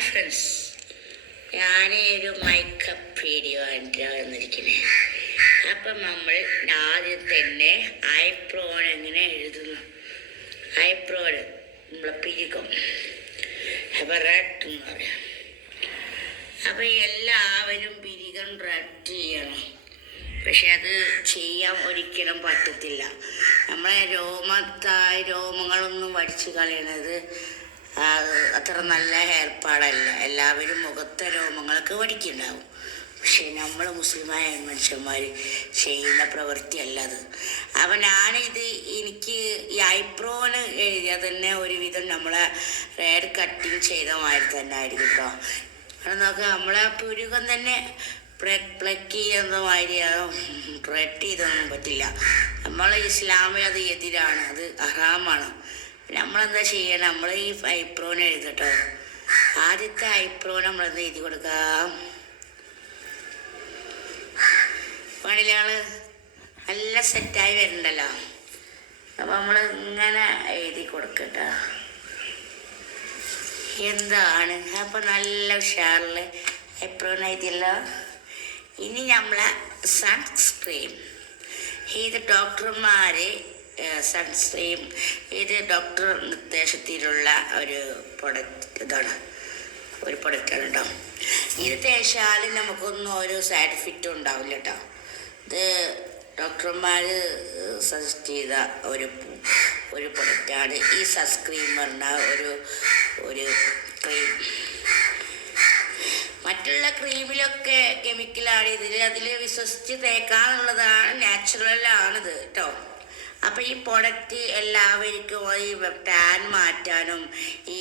Hi friends, ഞാനൊരു makeup video ആയിട്ട് വന്നിരിക്കുന്നത്. അപ്പം നമ്മൾ ആദ്യം തന്നെ ഐബ്രോൺ എങ്ങനെ എഴുതുന്നു, ഐബ്രോൺ നമ്മൾ പിരിക്കും, അപ്പം റെഡ് എന്ന് പറയാം. അപ്പം എല്ലാവരും പിരികം റെഡ് ചെയ്യണം. പക്ഷെ അത് ചെയ്യാൻ ഒരിക്കലും പറ്റത്തില്ല. നമ്മളെ രോമങ്ങളൊന്നും വടിച്ചു കളയണത് അത്ര നല്ല ഹെയർപ്പാടല്ല. എല്ലാവരും മുഖത്തെ രോമങ്ങളൊക്കെ വടിക്കുന്നുണ്ടാവും. പക്ഷെ നമ്മൾ മുസ്ലിമായ മനുഷ്യന്മാർ ചെയ്യുന്ന പ്രവൃത്തിയല്ല അത്. അപ്പം എനിക്ക് ഈ ഐബ്രോന് എഴുതിയാൽ തന്നെ ഒരുവിധം നമ്മളെ ഹെയർ കട്ടിങ് ചെയ്ത മാതിരി തന്നെ ആയിരിക്കും കേട്ടോ. അത് നോക്കുക, നമ്മളെ പുരുകം തന്നെ പ്ലക്ക് ചെയ്യുന്ന മാതിരിയാണോ, റെഡ് ചെയ്തൊന്നും പറ്റില്ല. നമ്മൾ ഇസ്ലാമിൽ അത് എതിരാണ്, അത് ഹറാമാണ്. നമ്മളെന്താ ചെയ്യണം, നമ്മൾ ഈ ഐബ്രോൻ എഴുതട്ടോ. ആദ്യത്തെ ഐബ്രോൻ നമ്മളെന്താ എഴുതി കൊടുക്കാം, പണിയിലാള് നല്ല സെറ്റായി വരുന്നുണ്ടല്ലോ. അപ്പം നമ്മൾ ഇങ്ങനെ എഴുതി കൊടുക്കട്ടോ. എന്താണ് അപ്പം നല്ല ഉഷാറിൽ ഐബ്രോൻ എഴുതിയല്ലോ. ഇനി നമ്മളെ സൺസ്ക്രീൻ, ഇത് ഡോക്ടർമാർ സൺസ്ക്രീൻ, ഇത് ഡോക്ടർ നിർദ്ദേശത്തിലുള്ള ഒരു പ്രൊഡക്റ്റാണ് കേട്ടോ. ഇത് തേച്ചാൽ നമുക്കൊന്നും ഒരു സൈഡ് ഇഫക്റ്റും ഉണ്ടാവില്ല കേട്ടോ. ഇത് ഡോക്ടർമാർ സജസ്റ്റ് ചെയ്ത ഒരു പ്രൊഡക്റ്റാണ് ഈ സൺസ്ക്രീൻ പറഞ്ഞ ഒരു ക്രീം. മറ്റുള്ള ക്രീമിലൊക്കെ കെമിക്കലാണ്, അതിൽ വിശ്വസിച്ച് തേക്കാനുള്ളതാണ്, നാച്ചുറലാണിത് കേട്ടോ. അപ്പം ഈ പ്രൊഡക്റ്റ് എല്ലാവർക്കും ഈ ടാൻ മാറ്റാനും ഈ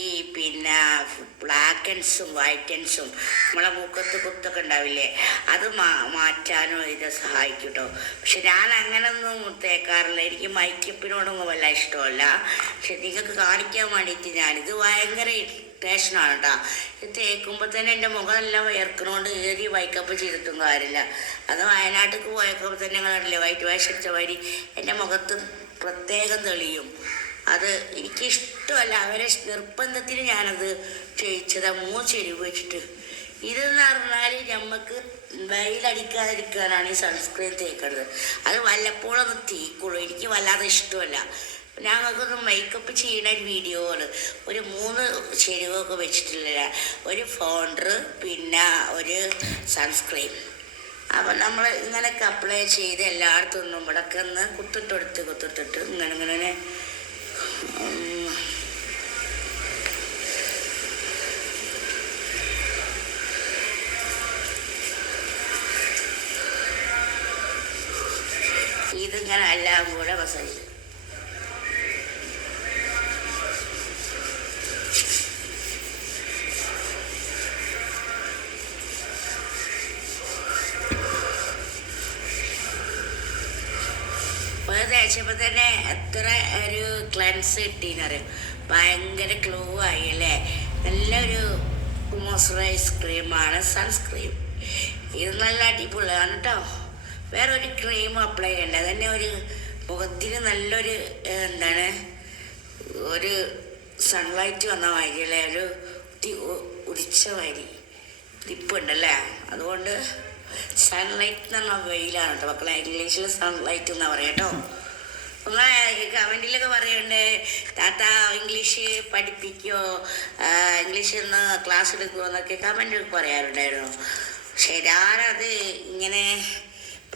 ബ്ലാക്ക് ഹെഡ്സും വൈറ്റ് ഹെഡ്സും നമ്മളെ മൂക്കത്ത് കുത്തൊക്കെ ഉണ്ടാവില്ലേ, അത് മാറ്റാനും ഇത് സഹായിക്കും കേട്ടോ. പക്ഷെ ഞാൻ അങ്ങനൊന്നും തേക്കാറില്ല, എനിക്ക് മേക്കപ്പിനോടൊന്നും വല്ല ഇഷ്ടമല്ല. പക്ഷെ നിങ്ങൾക്ക് കാണിക്കാൻ വേണ്ടിയിട്ട് ഞാനിത് ഭയങ്കര ഇറിറ്റേഷനാണ് കേട്ടോ. ഇത് തേക്കുമ്പോൾ തന്നെ എൻ്റെ മുഖം എല്ലാം വിയർക്കണോണ്ട് ഏറി മേക്കപ്പ് ചെയ്തിട്ടും കാര്യമില്ല. അത് വയനാട്ടിലേക്ക് പോയപ്പോൾ തന്നെ നിങ്ങളറിയില്ലേ, വൈറ്റ് വാഷ് അടിച്ച വരി എൻ്റെ മുഖത്ത് പ്രത്യേകം തെളിയും. അത് എനിക്കിഷ്ടമല്ല, അവരെ നിർബന്ധത്തിന് ഞാനത് ചെയ്യിച്ചതാണ്, ചെരുവ് വെച്ചിട്ട്. ഇതെന്ന് പറഞ്ഞാൽ നമുക്ക് വെയിലടിക്കാതിരിക്കാനാണ് ഈ സൺസ്ക്രീൻ തേക്കുന്നത്. അത് വല്ലപ്പോഴൊന്ന് തേക്കുള്ളൂ, എനിക്ക് വല്ലാതെ ഇഷ്ടമല്ല. ഞങ്ങൾക്കൊന്ന് മേക്കപ്പ് ചെയ്യുന്ന ഒരു വീഡിയോകൾ ഒരു 3 ചെരുവൊക്കെ വെച്ചിട്ടില്ല, ഒരു ഫൗണ്ടർ, പിന്നെ ഒരു സൺസ്ക്രീൻ. അപ്പം നമ്മൾ ഇങ്ങനെയൊക്കെ അപ്ലൈ ചെയ്ത് എല്ലായിടത്തും ഒന്നും ഇവിടെയൊക്കെ ഒന്ന് കുത്തിട്ടിട്ട് ഇങ്ങനെ ഇതിങ്ങനെ എല്ലാം കൂടെ മസാജ് ചെയ്യും. തേച്ചപ്പോൾ തന്നെ എത്ര ഒരു ക്ലെൻസ് കിട്ടീന്നറിയാം, ഭയങ്കര ഗ്ലോ ആയി അല്ലേ. നല്ലൊരു മോയ്സ്ചറൈസ് ക്രീമാണ് സൺസ്ക്രീൻ. ഇത് നല്ല അടിപൊളിയാണ് കേട്ടോ. വേറൊരു ക്രീം അപ്ലൈ ചെയ്യേണ്ട, അതന്നെ ഒരു മുഖത്തിന് നല്ലൊരു ഒരു സൺലൈറ്റ് വന്ന മാതിരി അല്ലേ, ഒരു ഉദിച്ച മാതിരി ദിപ്പുണ്ടല്ലേ. അതുകൊണ്ട് സൺലൈറ്റ് എന്ന് പറഞ്ഞാൽ വെയിലാണ് കേട്ടോ മക്കളെ, ഇംഗ്ലീഷിൽ സൺലൈറ്റ് എന്നാ പറയാം കേട്ടോ. നിങ്ങൾ കമൻറ്റിലൊക്കെ പറയണ്ടേ, താത്ത ഇംഗ്ലീഷ് പഠിപ്പിക്കുമോ, ഇംഗ്ലീഷിൽ നിന്ന് ക്ലാസ് എടുക്കുമോ എന്നൊക്കെ കമൻറ്റൊക്കെ പറയാറുണ്ടായിരുന്നു. പക്ഷെ ഞാനത് ഇങ്ങനെ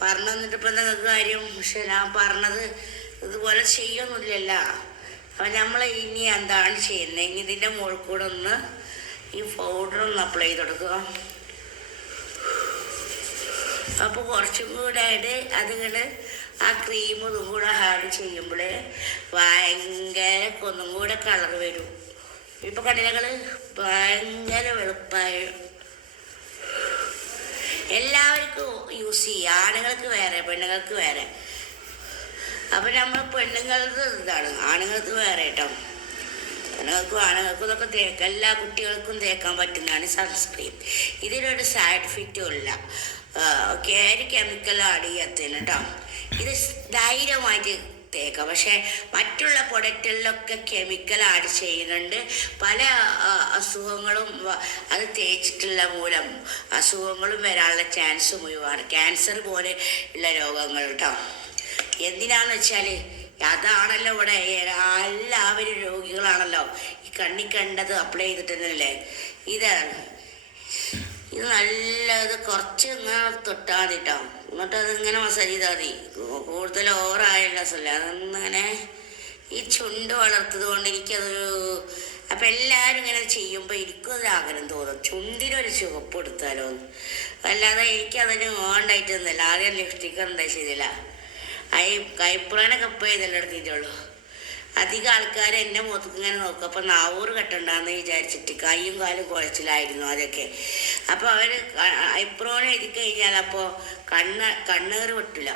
പറഞ്ഞു തന്നിട്ടിപ്പോൾ നിങ്ങൾക്ക് കാര്യം. പക്ഷെ ഞാൻ പറഞ്ഞത് ഇതുപോലെ ചെയ്യൊന്നുമില്ലല്ലോ. അപ്പം നമ്മൾ ഇനി എന്താണ് ചെയ്യുന്നത്, ഇനി ഇതിൻ്റെ മുകളിൽ കൂടെ ഒന്ന് ഈ പൗഡറൊന്ന് അപ്ലൈ ചെയ്ത് കൊടുക്കുക. അപ്പോൾ കുറച്ചും കൂടെ ആയിട്ട് അതുകൊണ്ട് ആ ക്രീം ഇതും കൂടെ ആഡ് ചെയ്യുമ്പോൾ ഭയങ്കര ഒന്നും കൂടെ കളർ വരും. ഇപ്പോൾ കണ്ണിനകൾ ഭയങ്കര വെളുപ്പായി. എല്ലാവർക്കും യൂസ് ചെയ്യുക, ആണുങ്ങൾക്ക് വേറെ പെണ്ണുങ്ങൾക്ക് വേറെ. അപ്പം നമ്മൾ പെണ്ണുങ്ങൾക്ക് ഇതാണ്, ആണുങ്ങൾക്ക് വേറെ കേട്ടോ. ആണുങ്ങൾക്കും ഇതൊക്കെ തേക്കാം, എല്ലാ കുട്ടികൾക്കും തേക്കാൻ പറ്റുന്നതാണ് സൺസ്ക്രീൻ. ഇതിനൊരു സൈഡ് ഇഫക്റ്റും ഇല്ല, ഒരു കെമിക്കൽ ആഡ് ചെയ്യാത്തതിന് കേട്ടോ. ഇത് ധൈര്യമായിട്ട് തേക്കാം. പക്ഷേ മറ്റുള്ള പ്രൊഡക്റ്റുകളിലൊക്കെ കെമിക്കൽ ആഡ് ചെയ്യുന്നുണ്ട്. പല അസുഖങ്ങളും അത് തേച്ചിട്ടുള്ള മൂലം അസുഖങ്ങളും വരാനുള്ള ചാൻസ് മുഴുവനാണ്. ക്യാൻസർ പോലെ ഉള്ള രോഗങ്ങൾ കേട്ടോ. എന്തിനാന്ന് വെച്ചാൽ അതാണല്ലോ ഇവിടെ എല്ലാവരും രോഗികളാണല്ലോ. ഈ കണ്ണി കണ്ടത് അപ്ലൈ ചെയ്തിട്ടുണ്ടല്ലേ. ഇതാണ് ഇത് നല്ലത്. കുറച്ച് ഇങ്ങനെ തൊട്ടാൽ മതി കേട്ടോ. എന്നിട്ട് അതിങ്ങനെ മസാജ് ചെയ്താൽ മതി. കൂടുതൽ ഓവറായുള്ള രസമല്ല. അതൊന്നിങ്ങനെ ഈ ചുണ്ട് വളർത്തത് കൊണ്ട് എനിക്കതൊരു അപ്പം എല്ലാവരും ഇങ്ങനെ ചെയ്യുമ്പോൾ എനിക്കും അതൊരാഗ്രഹം തോന്നും, ചുണ്ടിനൊരു ചുവപ്പ് എടുത്താലോ എന്ന്. അല്ലാതെ എനിക്കതിന് ഓണ്ടായിട്ടൊന്നുമില്ല. ആദ്യം ലിപ്സ്റ്റിക്ക് എന്താ ചെയ്തില്ല. കൈപ്പുറാനൊക്കെ ഇപ്പോൾ ഇതെല്ലാം എടുത്തിട്ടുള്ളൂ. അധികം ആൾക്കാർ എൻ്റെ മുഖത്തേക്ക് ഇങ്ങനെ നോക്കും. അപ്പോൾ 400 കെട്ടുണ്ടാന്ന് വിചാരിച്ചിട്ട് കൈയും കാലും കുഴച്ചിലായിരുന്നു അതൊക്കെ. അപ്പോൾ അവർ ഐബ്രോന് എഴുതി കഴിഞ്ഞാൽ അപ്പോൾ കണ്ണേറ് വെട്ടില്ല.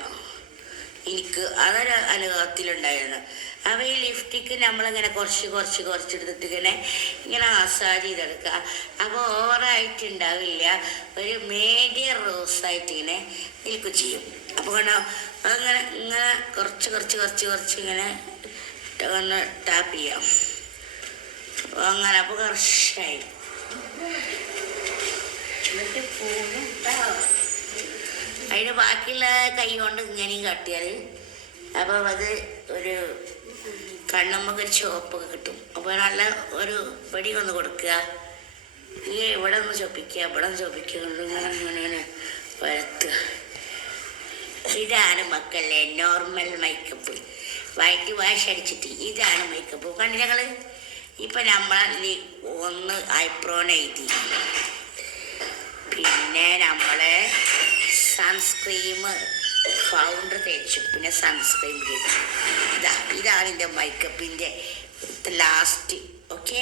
എനിക്ക് അതൊരു അനുഭവത്തിലുണ്ടായിരുന്നു. അപ്പോൾ ഈ ലിപ്സ്റ്റിക്ക് നമ്മളിങ്ങനെ കുറച്ചെടുത്തിട്ട് ഇങ്ങനെ മസാജ് ചെയ്തെടുക്കുക. അപ്പോൾ ഓവറായിട്ടുണ്ടാവില്ല, ഒരു മീഡിയം റോസായിട്ട് ഇങ്ങനെ നിൽക്കുക ചെയ്യും. അപ്പോൾ കണ്ടോ അതങ്ങനെ ഇങ്ങനെ കുറച്ച് ഇങ്ങനെ ഒന്ന് ടാപ്പ് ചെയ്യാം. അങ്ങനെ അപ്പോൾ കർഷായി. എന്നിട്ട് പൂവും അതിന് ബാക്കിയുള്ള കൈ കൊണ്ട് ഇങ്ങനെയും കാട്ടിയാൽ അപ്പോൾ അത് ഒരു കണ്ണുമ്മക്ക് ഒരു ചുവപ്പൊക്കെ കിട്ടും. അപ്പോൾ നല്ല ഒരു വെടി ഒന്ന് കൊടുക്കുക. ഈ ഇവിടെ ഒന്ന് ചൊപ്പിക്കുക, ഇവിടെ ഒന്ന് ചൊപ്പിക്കുക, ഇങ്ങനെ വരത്തുക. ഇതാണ് മക്കളെ നോർമൽ മേക്കപ്പ്. വൈറ്റ് വാഷ് അടിച്ചിട്ട് ഇതാണ് മേക്കപ്പ്. കണ്ടില്ല ഞങ്ങൾ. ഇപ്പം നമ്മൾ ഒന്ന് ഐബ്രോൺ എഴുതി, പിന്നെ നമ്മൾ സൺസ്ക്രീം പൗഡർ തേച്ചു, പിന്നെ സൺസ്ക്രീൻ തേച്ചു. ഇതാണ് എൻ്റെ മേക്കപ്പിൻ്റെ ലാസ്റ്റ്. ഓക്കെ,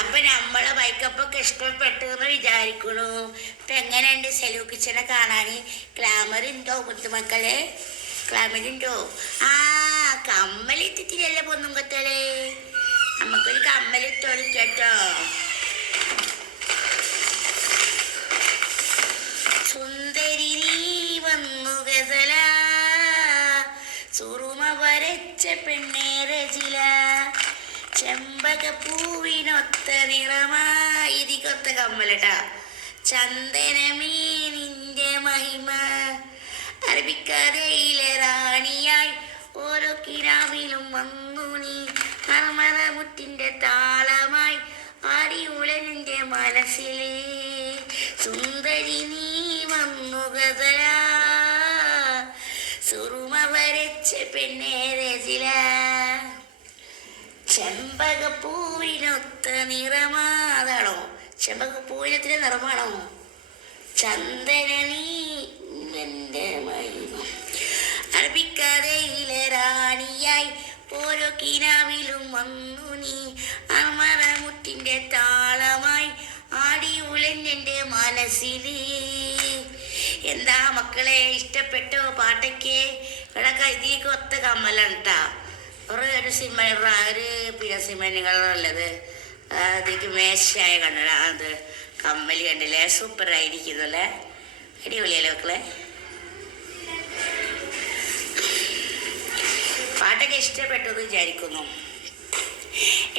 അപ്പം നമ്മളെ മേക്കപ്പൊക്കെ ഇഷ്ടപ്പെട്ടു എന്ന് വിചാരിക്കണു. ഇപ്പം എങ്ങനെയുണ്ട് സെലു കിച്ചനെ കാണാൻ? ഗ്ലാമർ ഉണ്ടോ മക്കളെ? ഗ്ലാമർ ഉണ്ടോ? കമ്മലിട്ടിട്ടില്ലല്ലോ പൊന്നും കത്തളെ. നമുക്കൊരു കമ്മലിട്ടോളി കേട്ടോ. സുന്ദരി നീ വന്നു ഗസല, സുറുമ വരച്ച പെണ്ണേ രജില, ചെമ്പകപ്പൂവിനൊത്ത നിറമായി. ഇതിക്കൊത്ത കമ്മലട്ടാ. ചന്ദനമേ നിന്റെ മഹിമ, അറബിക്കഥയിലെ റാണിയായി ഓരോ കിനാവിലും വന്നു നീ, മർമരമുറ്റിൻ്റെ താളമായി ആടിയുളനിൻ്റെ മനസ്സിൽ. സുന്ദരി നീ വന്നു ഗസല, സുറുമ വരച്ച പെണ്ണേ രജില, ചെമ്പകപ്പൂവിനൊത്ത നിറമാതാണോ? ചെമ്പകപ്പൂവിനത്തിൻ്റെ നിറമാണോ? ചന്ദന നീ എൻ്റെ മഹിമ, അറബിക്കഥയിലെ റാണിയായി ഓരോ കിനാവിലും വന്നു നീ, അമരമുറ്റിൻ്റെ താളമായി ആടി ഉലഞ്ഞെൻ്റെ മനസ്സിൽ. എന്താ മക്കളെ, ഇഷ്ടപ്പെട്ടോ പാട്ടൊക്കെ? ഇവിടെ ഇതിലേക്ക് ഒത്ത കമ്മലാണ് കേട്ടാ. ഒരു സിമനുകളുള്ളത് അതിലേക്ക് മേശയായ കണ്ണട. അത് കമ്മല് കണ്ടില്ലേ, സൂപ്പറായിരിക്കുന്നല്ലേ, അടിപൊളിയല്ലേ മക്കളെ? പാട്ടൊക്കെ ഇഷ്ടപ്പെട്ടു എന്ന് വിചാരിക്കുന്നു.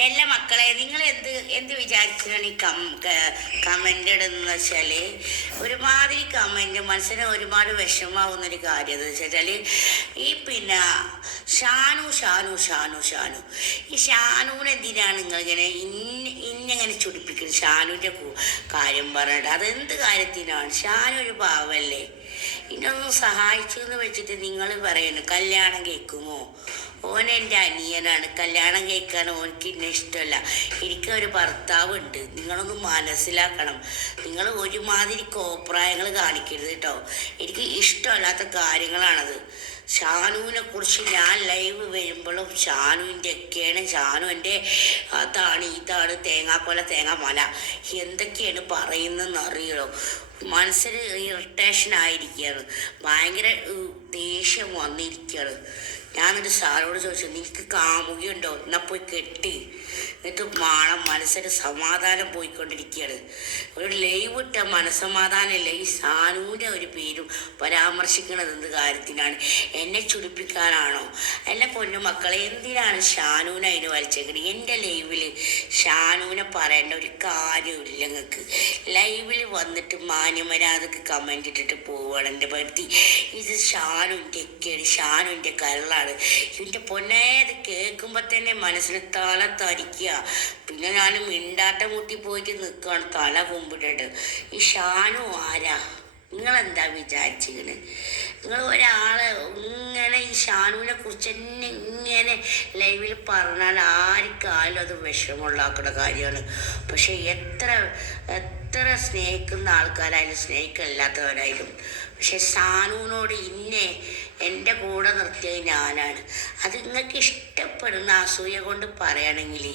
എല്ലാ മക്കളെ, നിങ്ങൾ എന്ത് വിചാരിച്ചാണ് ഈ കമൻ്റ് ഇടുന്നത് വെച്ചാൽ, ഒരുമാതിരി കമൻറ്റ് മനസ്സിന് ഒരുപാട് വിഷമാവുന്നൊരു കാര്യം എന്ന് വെച്ചാൽ, ഈ പിന്നെ ഷാനു ഈ ഷാനുവിന് എന്തിനാണ് നിങ്ങളിങ്ങനെ ഇന്നെങ്ങനെ ചുടിപ്പിക്കുന്നത്? ഷാനുവിൻ്റെ കാര്യം പറഞ്ഞിട്ട് അതെന്ത് കാര്യത്തിനാണ്? ഷാനു ഒരു പാവല്ലേ, ഇന്നൊന്നും സഹായിച്ചു എന്ന് വെച്ചിട്ട് നിങ്ങൾ പറയുന്നു കല്യാണം കേൾക്കുമോ? ഓൻ എൻ്റെ അനിയനാണ്, കല്യാണം കഴിക്കാൻ ഓനക്ക് ഇന്നെ ഇഷ്ടമല്ല. എനിക്കൊരു ഭർത്താവുണ്ട്. നിങ്ങളൊന്ന് മനസ്സിലാക്കണം. നിങ്ങൾ ഒരുമാതിരി കോപ്രായങ്ങൾ കാണിക്കരുത് കേട്ടോ. എനിക്ക് ഇഷ്ടമല്ലാത്ത കാര്യങ്ങളാണത്. ഷാനുവിനെ കുറിച്ച് ഞാൻ ലൈവ് വരുമ്പോഴും ഷാനുവിൻ്റെ ഒക്കെയാണ്, ഷാനു എൻ്റെ അതാണ് ഇതാണ് തേങ്ങാക്കൊല തേങ്ങാമല എന്തൊക്കെയാണ് പറയുന്നതെന്ന് അറിയണോ? മനസ്സിന് ഇറിറ്റേഷൻ ആയിരിക്കുകയാണ്, ഭയങ്കര ദേഷ്യം വന്നിരിക്കുകയാണ്. ഞാനൊരു സാറോട് ചോദിച്ചു, നിനക്ക് കാമുകിയുണ്ടോ? എന്നാ പോയി കെട്ടി. എന്നിട്ട് മനസ്സിന് സമാധാനം പോയിക്കൊണ്ടിരിക്കുകയാണ്. ഒരു ലൈവ് ഇട്ട മനസ്സമാധാനമില്ല. ഈ ഷാനുവിൻ്റെ ഒരു പേരും പരാമർശിക്കുന്നത് എന്ത് കാര്യത്തിനാണ്? എന്നെ ചുടിപ്പിക്കാനാണോ? എന്നെ പൊന്നു മക്കളെ, എന്തിനാണ് ഷാനുവിനെ അതിന് വലിച്ചേക്കുന്നത്? എൻ്റെ ലൈവിൽ ഷാനുവിനെ പറയേണ്ട ഒരു കാര്യമില്ല. നിങ്ങൾക്ക് ലൈവിൽ വന്നിട്ട് മാന്യമരാതൊക്കെ കമൻ്റ് ഇട്ടിട്ട് പോവുകയാണ്. എൻ്റെ പറ്റി ഇത് ഷാനുവിൻ്റെ ഒക്കെയാണ്, ഷാനുവിൻ്റെ കരളാണ്. ഇതിൻ്റെ പൊന്നെ ഇത് കേൾക്കുമ്പോൾ തന്നെ മനസ്സിന് തല തരിക്കുക. പിന്നെ ഞാൻ മിണ്ടാട്ട മുട്ടി പോയിട്ട് നിൽക്കുകയാണ് തല കുമ്പിട്ടിട്ട്. ഈ ഷാനു ആരാ? നിങ്ങളെന്താ വിചാരിച്ചിരിക്കുന്നത്? നിങ്ങൾ ഒരാളെ ഇങ്ങനെ ഈ ഷാനുവിനെ കുറിച്ച് തന്നെ ഇങ്ങനെ ലൈവിൽ പറഞ്ഞാൽ ആർക്കായാലും അത് വിഷമമുള്ളാക്കുന്ന കാര്യമാണ്. പക്ഷെ എത്ര സ്നേഹിക്കുന്ന ആൾക്കാരായാലും സ്നേഹിക്കില്ലാത്തവരായാലും, പക്ഷെ ഷാനുവിനോട് ഇന്നെ എൻ്റെ കൂടെ നിർത്തിയത് ഞാനാണ്. അത് നിങ്ങൾക്ക് ഇഷ്ടപ്പെടുന്ന അസൂയ കൊണ്ട് പറയുകയാണെങ്കിൽ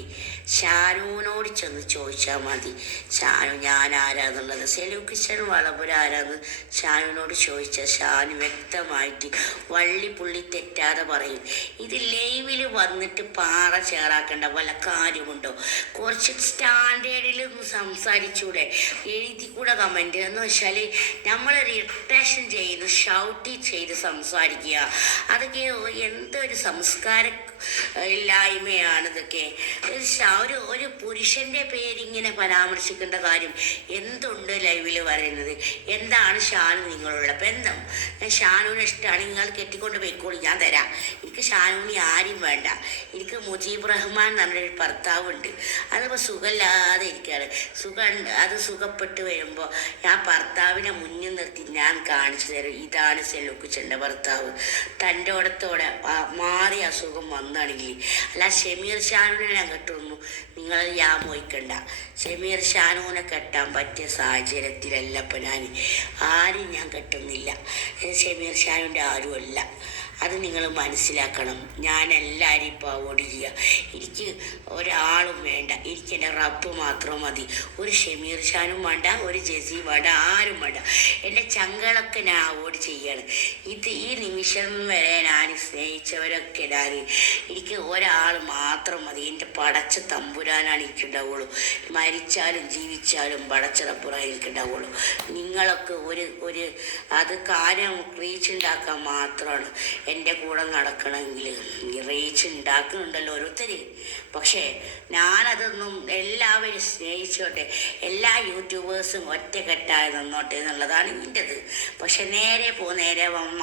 ഷാനുവിനോട് ചെന്ന് ചോദിച്ചാൽ മതി, ഷാനു ഞാൻ ആരാന്നുള്ളത്. സെലൂക്കിഷൻ വളപുര ആരാന്ന് ഷാനുവിനോട് ചോദിച്ചാൽ ഷാനു വ്യക്തമായിട്ട് വള്ളിപ്പുള്ളി തെറ്റാതെ പറയും. ഇത് ലൈവിൽ വന്നിട്ട് പാറ ചേറാക്കേണ്ട വല്ല കാര്യമുണ്ടോ? കുറച്ച് സ്റ്റാൻഡേർഡിൽ സംസാരിച്ചൂടെ? എഴുതി കൂടെ കമൻറ്റ് എന്ന് വെച്ചാൽ നമ്മൾ ഇറിറ്റേഷൻ ചെയ്ത് ഷൗട്ടി ചെയ്ത് സംസാരിക്കുക. അതൊക്കെ എന്തൊരു സംസ്കാര ഇല്ലായ്മയാണ് ഇതൊക്കെ. ഒരു പുരുഷൻ്റെ പേരിങ്ങനെ പരാമർശിക്കേണ്ട കാര്യം എന്തുണ്ട് ലൈവിൽ പറയുന്നത്? എന്താണ് ഷാനു നിങ്ങളുള്ള ബന്ധം? ഞാൻ ഷാനുവിനെ ഇഷ്ടമാണ്, നിങ്ങൾ കെട്ടിക്കൊണ്ട് പോയിക്കോളൂ, ഞാൻ തരാം. എനിക്ക് ഷാനുവിനെ ആരും വേണ്ട. എനിക്ക് മുജീബ് റഹ്മാൻ എന്ന് പറഞ്ഞൊരു ഭർത്താവുണ്ട്. അതിപ്പോൾ സുഖമില്ലാതെ ഇരിക്കുകയാണ്. അത് സുഖപ്പെട്ട് വരുമ്പോൾ ഞാൻ ഭർത്താവിനെ മുന്നിൽ നിർത്തി ഞാൻ കാണിച്ചു തരും, ഇതാണ് സെലൂക്കുച്ചൻ്റെ ഭർത്താവ്. തൻ്റെ ഇടത്തോടെ മാറി അസുഖം വന്നാണെങ്കിൽ. അല്ല ഷമീർ ഷാനുവിനെ ഞാൻ കെട്ടുന്നു, നിങ്ങൾ യാമോയിക്കണ്ട. ഷമീർ ഷാനുവിനെ കെട്ടാൻ പറ്റിയ സാഹചര്യത്തിലല്ല ഇപ്പം ഞാൻ ആരും ഞാൻ കെട്ടുന്നില്ല. ഷമീർ ഷാനുവിൻ്റെ ആരുമല്ല. അത് നിങ്ങൾ മനസ്സിലാക്കണം. ഞാൻ എല്ലാവരും ഇപ്പോൾ അവോയ്ഡ് ചെയ്യുക. എനിക്ക് ഒരാളും വേണ്ട, എനിക്ക് എൻ്റെ റബ്ബ് മാത്രം മതി. ഒരു ഷമീർ ഷാനും വേണ്ട, ഒരു ജസീ വേണ്ട, ആരും വേണ്ട. എൻ്റെ ചങ്കളൊക്കെ ഞാൻ അവോയ്ഡ് ചെയ്യാണ്. ഈ നിമിഷം വരെ ഞാൻ സ്നേഹിച്ചവരൊക്കെ എനിക്ക് ഒരാൾ മാത്രം മതി. എൻ്റെ പടച്ച തമ്പുരാനാണ് എനിക്കുണ്ടാവുള്ളൂ. മരിച്ചാലും ജീവിച്ചാലും പടച്ച തമ്പുരാൻ എനിക്കുണ്ടാവുള്ളൂ. നിങ്ങളൊക്കെ അത് കാര്യം റീച്ച് ഉണ്ടാക്കാൻ മാത്രമാണ് എൻ്റെ കൂടെ നടക്കണമെങ്കിൽ. റീച്ച് ഉണ്ടാക്കുന്നുണ്ടല്ലോ ഓരോരുത്തർ. പക്ഷേ ഞാനതൊന്നും എല്ലാവരും സ്നേഹിച്ചോട്ടെ, എല്ലാ യൂട്യൂബേഴ്സും ഒറ്റക്കെട്ടായി നിന്നോട്ടെ എന്നുള്ളതാണ് എൻ്റെത്. പക്ഷെ നേരെ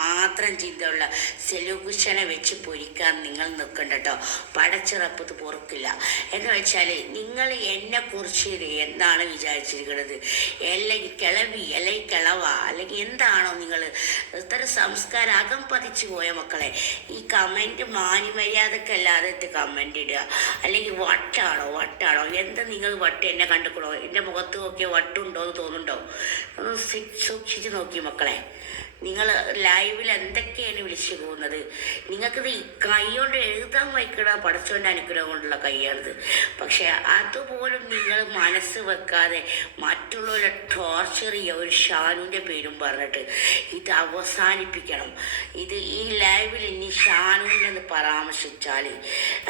മാത്രം ചിന്തയുള്ള സെലൂക്കുച്ചനെ വെച്ച് പൊരിക്കാൻ നിങ്ങൾ നിൽക്കണ്ട കേട്ടോ. പടച്ചിറപ്പത് പൊറുക്കില്ല. എന്ന് വെച്ചാൽ നിങ്ങൾ എന്നെക്കുറിച്ച് എന്താണ് വിചാരിച്ചിരിക്കുന്നത്? അല്ലെങ്കിൽ കിളവി, അല്ലെങ്കിൽ കിളവ, അല്ലെങ്കിൽ എന്താണോ നിങ്ങൾ? ഇത്ര സംസ്കാരം അകം പതിച്ചു പോയ മക്കളെ. ഈ കമൻറ്റ് മാന്യമര്യാദക്ക് അല്ലാതെ കമൻറ്റ് ഇടുക. അല്ലെങ്കിൽ വട്ടാണോ എന്താ നിങ്ങൾ വട്ട്? എന്നെ കണ്ടുക്കണോ? എൻ്റെ മുഖത്ത് നോക്കിയ വട്ടുണ്ടോ എന്ന് തോന്നുന്നുണ്ടോ? ഒന്ന് സൂക്ഷിച്ച് നോക്കി മക്കളെ. നിങ്ങൾ ലൈവിൽ എന്തൊക്കെയാണ് വിളിച്ചു പോകുന്നത്? നിങ്ങൾക്കിത് കൈ കൊണ്ട് എഴുതാൻ വയ്ക്കണ പടച്ചോൻ്റെ അനുഗ്രഹം കൊണ്ടുള്ള കൈയാണിത്. പക്ഷെ അതുപോലും നിങ്ങൾ മനസ്സ് വെക്കാതെ മറ്റുള്ളവരെ ടോർച്ചർ ചെയ്യുക. ഒരു ഷാനുവിൻ്റെ പേരും പറഞ്ഞിട്ട് ഇത് അവസാനിപ്പിക്കണം. ഈ ലൈവിൽ ഇനി ഷാനുവിനെന്ന് പരാമർശിച്ചാൽ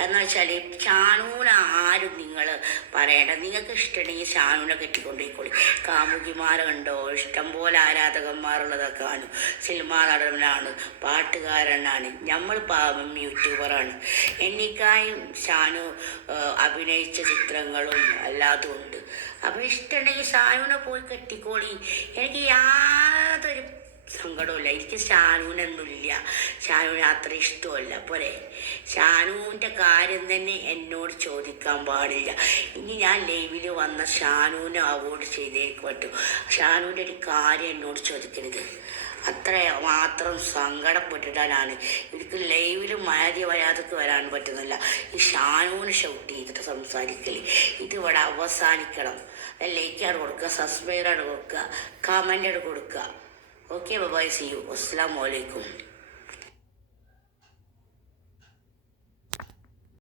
എന്ന് വെച്ചാൽ ഷാനുവിനെ ആരും നിങ്ങൾ പറയേണ്ട. നിങ്ങൾക്ക് ഇഷ്ടമുണ്ടെങ്കിൽ ഷാനുവിനെ കെട്ടിക്കൊണ്ടുപോയിക്കോളി. കാമുകിമാരുണ്ടോ? ഇഷ്ടംപോലെ ആരാധകന്മാരുള്ളതൊക്കെ കാണും. സിനിമാ നടനാണ്, പാട്ടുകാരനാണ്, നമ്മൾ പാവം യൂട്യൂബറാണ്. എന്നേക്കായും ഷാനു അഭിനയിച്ച ചിത്രങ്ങളും അല്ലാതും ഉണ്ട്. അപ്പം ഇഷ്ടമുണ്ടെങ്കിൽ ഷാനുവിനെ പോയി കെട്ടിക്കോളി. എനിക്ക് യാതൊരു സങ്കടമില്ല. എനിക്ക് ഷാനുവിനൊന്നുമില്ല, ഷാനുവിന് അത്ര ഇഷ്ടമല്ല. പോലെ ഷാനുവിൻ്റെ കാര്യം തന്നെ എന്നോട് ചോദിക്കാൻ പാടില്ല. ഇനി ഞാൻ ലൈവിൽ വന്ന ഷാനുവിനെ അവോയ്ഡ് ചെയ്തേക്ക് പറ്റും. ഷാനുവിൻ്റെ ഒരു കാര്യം എന്നോട് ചോദിക്കരുത്. അത്ര മാത്രം സങ്കടപ്പെട്ടിട്ടാണ് എനിക്ക് ലൈവിൽ വരാതൊക്കെ വരാൻ പറ്റുന്നില്ല. ഈ ഷാനുവിന് ഷൗട്ട് ചെയ്തിട്ട് സംസാരിക്കൽ ഇതിവിടെ അവസാനിക്കണം. ലൈക്കാണ് കൊടുക്കുക, സബ്സ്ക്രൈബാണ് കൊടുക്കുക, കമൻ്റാണ് കൊടുക്കുക. Okay, bye, see you. അസ്സലാമു അലൈക്കും.